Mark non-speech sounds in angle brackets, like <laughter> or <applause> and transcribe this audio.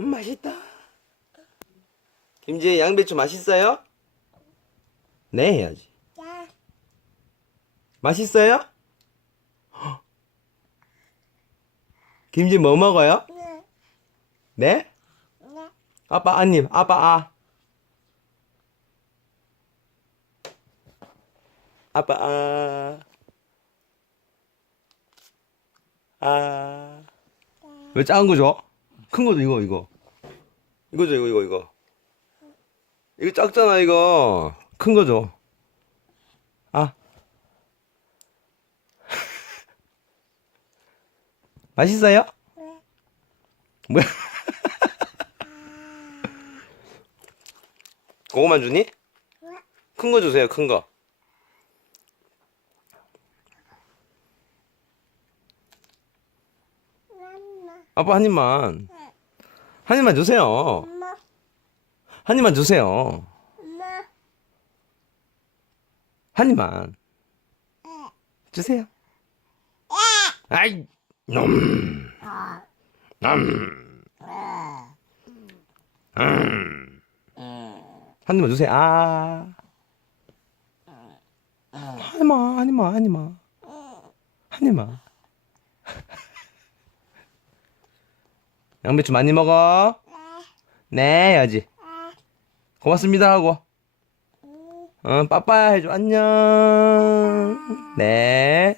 음, 맛있다. 김지혜 양배추 맛있어요? 네 해야지. 야, 맛있어요? 헉. 김지 뭐 먹어요? 네, 네? 네, 아빠 아님 아빠 아 아빠 아 아. 왜 작은 거 줘? 큰 거도 이거 이거 이거 줘 이거 이거 이거 이거 작잖아 이거 큰거 줘. 아 <laughs> 맛있어요? 네. 뭐야? <laughs> 그거만 주니? 네. 큰거 주세요, 큰 거. 아빠 한 입만. 한 입만 주세요. 엄마, 한 입만 주세요. 엄마, 한 입만. 주세요. 아이, 놈. 놈. 음. 한 입만 주세요. 아. 한 입만, 한 입만, 한 입만. 한 입만. 양배추 많이 먹어. 네, 해야지. 고맙습니다 하고. 어, 빠빠야 해줘. 안녕. 네.